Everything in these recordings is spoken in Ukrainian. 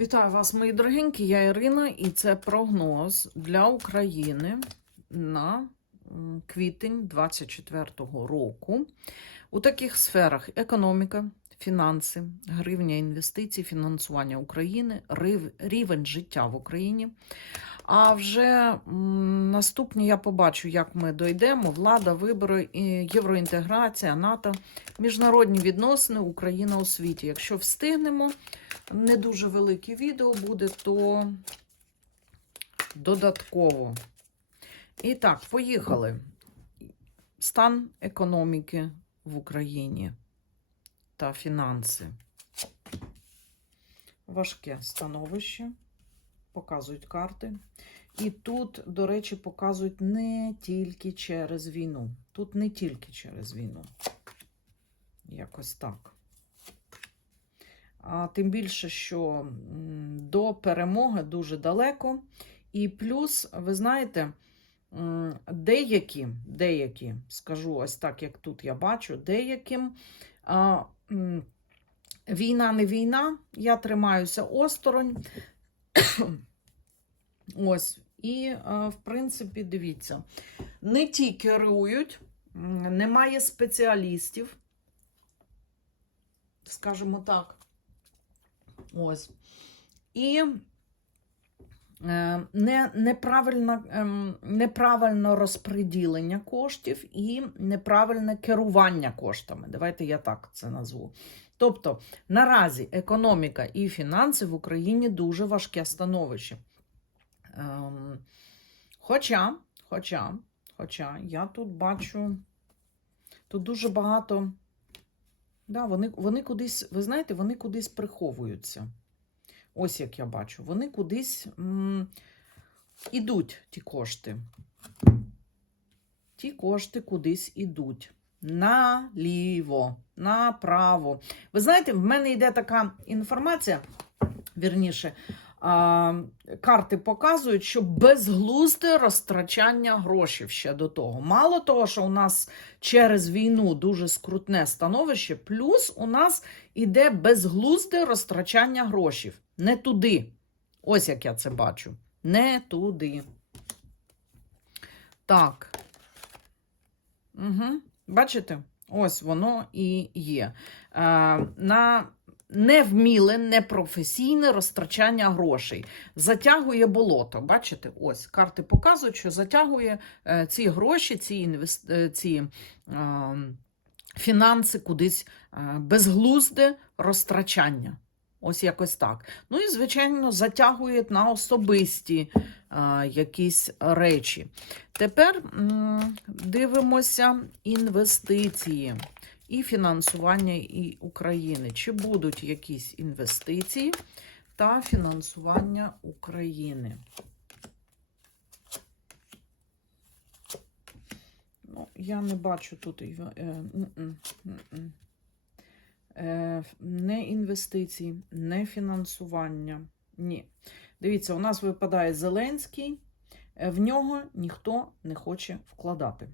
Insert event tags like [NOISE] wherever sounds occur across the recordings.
Вітаю вас, мої дорогенькі. Я Ірина, і це прогноз для України на квітень 2024 року. У таких сферах економіка, фінанси, гривня інвестицій, фінансування України, рівень життя в Україні. А вже наступні я побачу, як ми дойдемо. Влада, вибори, євроінтеграція, НАТО, міжнародні відносини, Україна у світі. Якщо встигнемо, не дуже велике відео буде, то додатково. І так, поїхали. Стан економіки в Україні та фінанси. Важке становище. Показують карти. І тут, до речі, показують не тільки через війну. Тут не тільки через війну. Якось так. А тим більше, що до перемоги дуже далеко. І плюс, ви знаєте, деякі, деякі, скажу ось так, як тут я бачу, деяким а, війна не війна, я тримаюся осторонь. [COUGHS] Ось. І, в принципі, дивіться, не ті керують, немає спеціалістів, скажімо так. Ось. І е, не, неправильно, ем, неправильно розподілення коштів і неправильне керування коштами. Давайте я так це назву. Тобто, наразі економіка і фінанси в Україні дуже важке становище. Ем, хоча, хоча, хоча я тут бачу, тут дуже багато. Да, вони, вони кудись, ви знаєте, вони кудись приховуються. Ось як я бачу. Вони кудись ідуть, ті кошти. Ті кошти кудись ідуть. Наліво, направо. Ви знаєте, в мене йде така інформація, вірніше, а, карти показують, що безглузде розтрачання грошей ще до того. Мало того, що у нас через війну дуже скрутне становище, плюс у нас іде безглузде розтрачання грошей. Не туди. Ось як я це бачу. Не туди. Так. Угу. Бачите? Ось воно і є. Е, на невміле, непрофесійне розтрачання грошей. Затягує болото. Бачите? Ось карти показують, що затягує е, ці гроші, ці, інвест... е, ці е, фінанси кудись безглузде розтрачання. Ось якось так. Ну і, звичайно, затягує на особисті е, якісь речі. Тепер м, дивимося інвестиції і фінансування і України. Чи будуть якісь інвестиції та фінансування України? Ну, я не бачу тут е. Е, не інвестиції, не фінансування. Ні. Дивіться, у нас випадає Зеленський, е, в нього ніхто не хоче вкладати.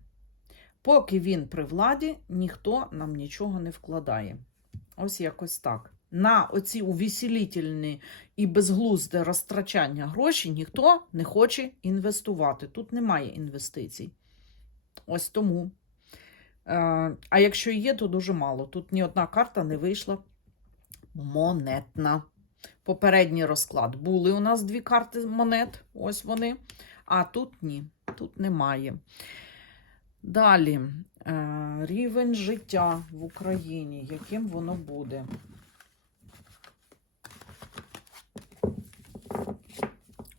Поки він при владі, ніхто нам нічого не вкладає. Ось якось так. На оці увеселітельні і безглузде розтрачання грошей ніхто не хоче інвестувати. Тут немає інвестицій. Ось тому. Е, А якщо є, то дуже мало. Тут ні одна карта не вийшла монетна. Попередній розклад. Були у нас дві карти монет, ось вони. А тут ні, тут немає. Далі, е, рівень життя в Україні, яким воно буде.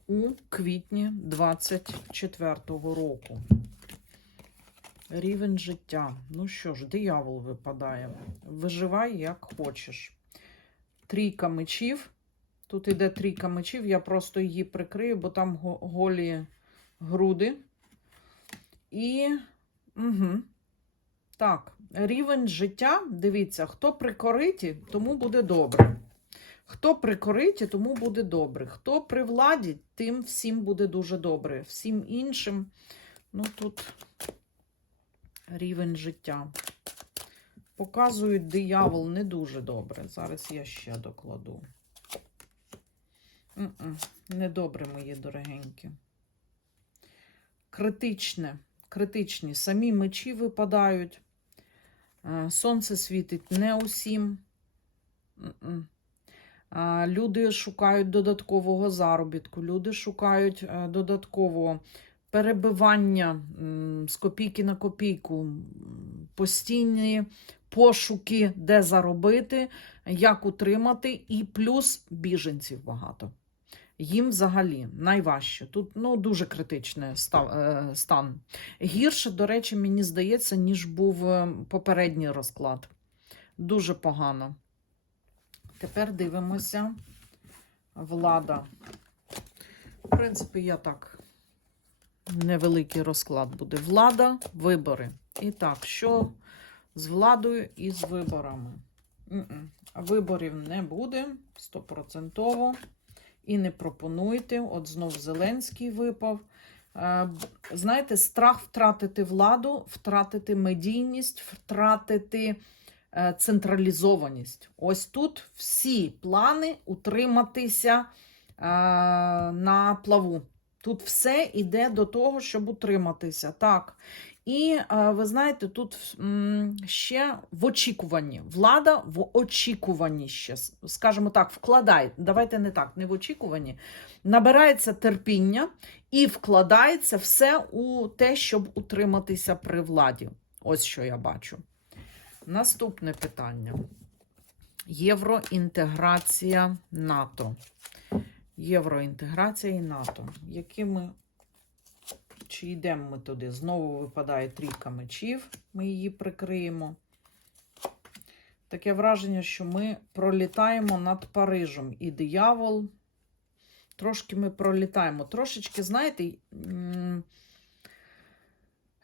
У квітні 24-го року. Рівень життя. Ну що ж, диявол випадає. Виживай як хочеш. Трійка мечів. Тут іде трійка мечів, я просто її прикрию, бо там голі груди. І. Угу. Так, рівень життя. Дивіться, хто при кориті, тому буде добре. Хто при кориті, тому буде добре. Хто при владі, тим всім буде дуже добре. Всім іншим, ну тут рівень життя. Показують диявол не дуже добре. Зараз я ще докладу. Недобре, мої дорогенькі. Критичне, критичні. Самі мечі випадають. Е, Сонце світить не усім. Люди шукають додаткового заробітку, люди шукають е, додаткового перебивання з копійки на копійку, постійні пошуки, де заробити, як утримати, і плюс біженців багато. Їм взагалі найважче. Тут ну, дуже критичний е, стан. Гірше, до речі, мені здається, ніж був е, попередній розклад. Дуже погано. Тепер дивимося. Влада. В принципі, я так. Невеликий розклад буде. Влада, вибори. І так, що з владою і з виборами? Виборів не буде стопроцентово. І не пропонуйте. От знов Зеленський випав. Е, Знаєте, страх втратити владу, втратити медійність, втратити е, централізованість. Ось тут всі плани утриматися е, на плаву. Тут все йде до того, щоб утриматися. Так. І ви знаєте, тут ще в очікуванні. Влада в очікуванні ще, скажімо так, вкладає. Давайте не так, не в очікуванні. Набирається терпіння і вкладається все у те, щоб утриматися при владі. Ось що я бачу. Наступне питання. Євроінтеграція НАТО. Євроінтеграція і НАТО. Якими чи йдемо ми туди? Знову випадає трійка мечів, ми її прикриємо. Таке враження, що ми пролітаємо над Парижем. І диявол. Трошки ми пролітаємо. Трошечки, знаєте,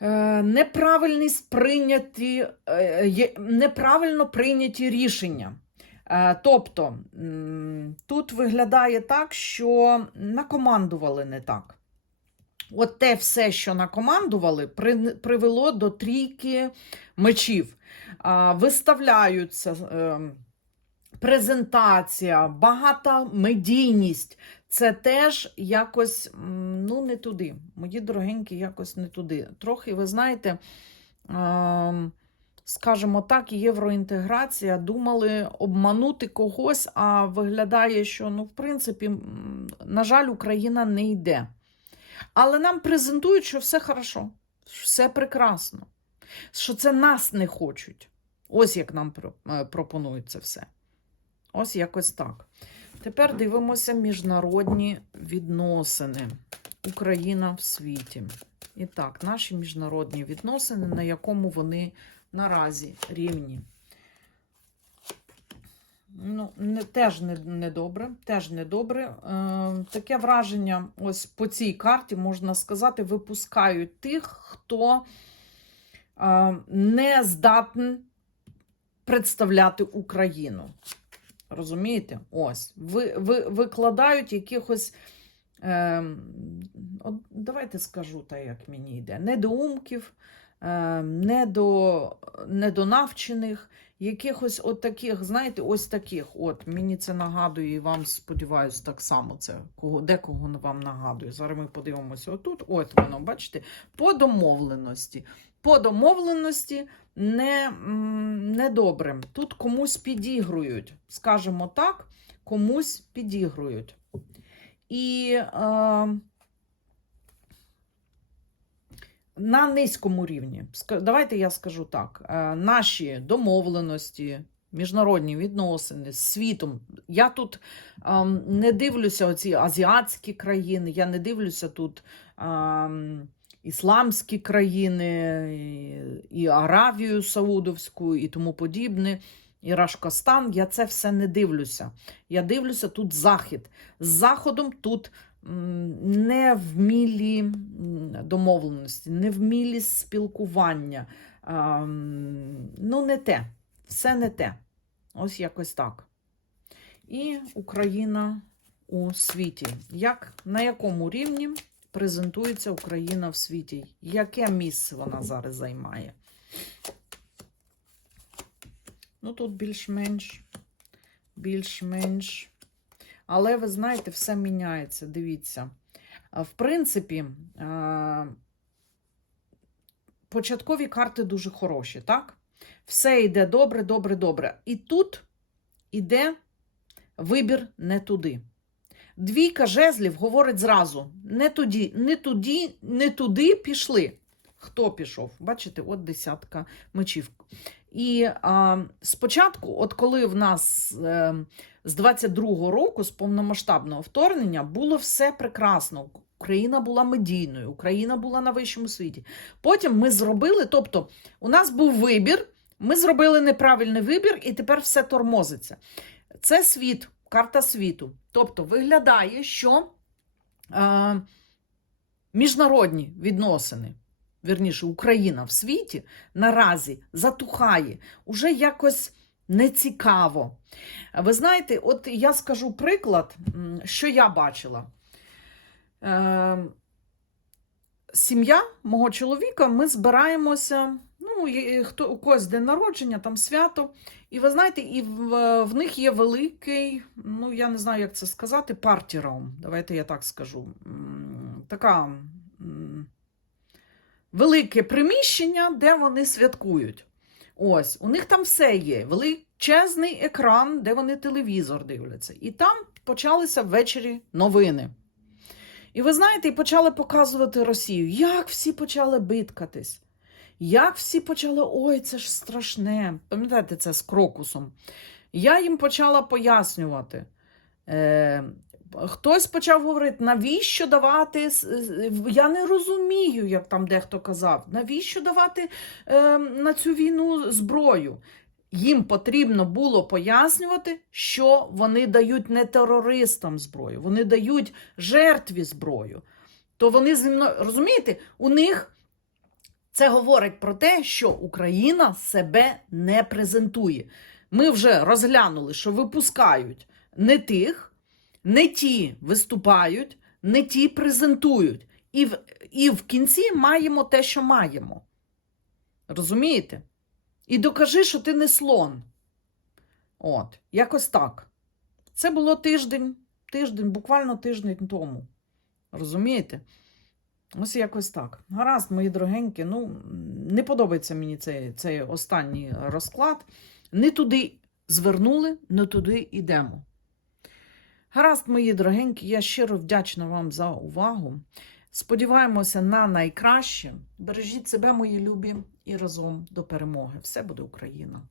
е, неправильність прийняті, е, неправильно прийняті рішення. Е, Тобто, тут виглядає так, що накомандували не так. От те все, що накомандували, при- привело до трійки мечів. Виставляються е, презентація, багата медійність. Це теж якось ну, не туди. Мої дорогенькі, якось не туди. Трохи, ви знаєте, ем, скажімо так, євроінтеграція думали обманути когось, а виглядає, що, ну, в принципі, на жаль, Україна не йде. Але нам презентують, що все хорошо, що все прекрасно, що це нас не хочуть. Ось як нам е, пропонують це все. Ось якось так. Тепер дивимося міжнародні відносини. Україна в світі. І так, наші міжнародні відносини, на якому вони наразі рівні. Ну, не, теж не, не теж не добре. Е, таке враження, ось по цій карті, можна сказати, випускають тих, хто е, не здатен представляти Україну. Розумієте? Ось. Ви, ви, викладають якихось. Е, от давайте скажу так, як мені йде. Недоумків, недо, недонавчених, якихось от таких, знаєте, ось таких. От мені це нагадує, і вам сподіваюся, так само це кого, декого вам нагадує. Зараз ми подивимося отут. От воно, бачите, по домовленості. По домовленості не, м. Тут комусь підігрують, скажімо так, комусь підігрують. І е, на низькому рівні, давайте я скажу так: е, наші домовленості, міжнародні відносини з світом. Я тут ем, не дивлюся оці азіатські країни, я не дивлюся тут ем, ісламські країни, і, Аравію Саудовську, і тому подібне. І Рашкостан, я це все не дивлюся. Я дивлюся тут захід. З заходом тут невмілі домовленості, невмілі спілкування. Ну, не те. Все не те. Ось якось так. І Україна у світі. Як, на якому рівні презентується Україна в світі? Яке місце вона зараз займає? Ну, тут більш-менш, більш-менш. Але ви знаєте, все міняється. Дивіться. В принципі, початкові карти дуже хороші, так? Все йде добре, добре, добре. І тут іде вибір не туди. Двійка жезлів говорить зразу: не туди, не туди, не туди пішли. Хто пішов? Бачите, от десятка мечів. І а, спочатку, от коли в нас е, з 22-го року, з повномасштабного вторгнення, було все прекрасно. Україна була медійною, Україна була на вищому світі. Потім ми зробили, тобто, у нас був вибір, ми зробили неправильний вибір, і тепер все тормозиться. Це світ, карта світу. Тобто виглядає, що е, міжнародні відносини, вірніше, Україна в світі наразі затухає, уже якось нецікаво. Ви знаєте, от я скажу приклад, що я бачила. Е, сім'я мого чоловіка, ми збираємося. Ну, хто у когось день народження, там свято. І ви знаєте, і в, в них є великий, ну я не знаю, як це сказати, парті-раум. Давайте я так скажу. Така велике приміщення, де вони святкують. Ось, у них там все є. Величезний екран, де вони телевізор дивляться. І там почалися ввечері новини. І ви знаєте, і почали показувати Росію, як всі почали биткатись. Як всі почали, ой, це ж страшне. Пам'ятаєте це з крокусом? Я їм почала пояснювати. Е, хтось почав говорити, навіщо давати. Я не розумію, як там дехто казав, навіщо давати е, на цю війну зброю. Їм потрібно було пояснювати, що вони дають не терористам зброю, вони дають жертві зброю. То вони зі мною розумієте, у них це говорить про те, що Україна себе не презентує. Ми вже розглянули, що випускають не тих, не ті виступають, не ті презентують. І в, і в кінці маємо те, що маємо. Розумієте? І докажи, що ти не слон. От, якось так. Це було тиждень, тиждень, буквально тиждень тому. Розумієте? Ось якось так. Гаразд, мої дорогенькі. Ну, не подобається мені цей, цей останній розклад. Не туди звернули, не туди йдемо. Гаразд, мої дорогенькі, я щиро вдячна вам за увагу. Сподіваємося на найкраще. Бережіть себе, мої любі, і разом до перемоги. Все буде Україна!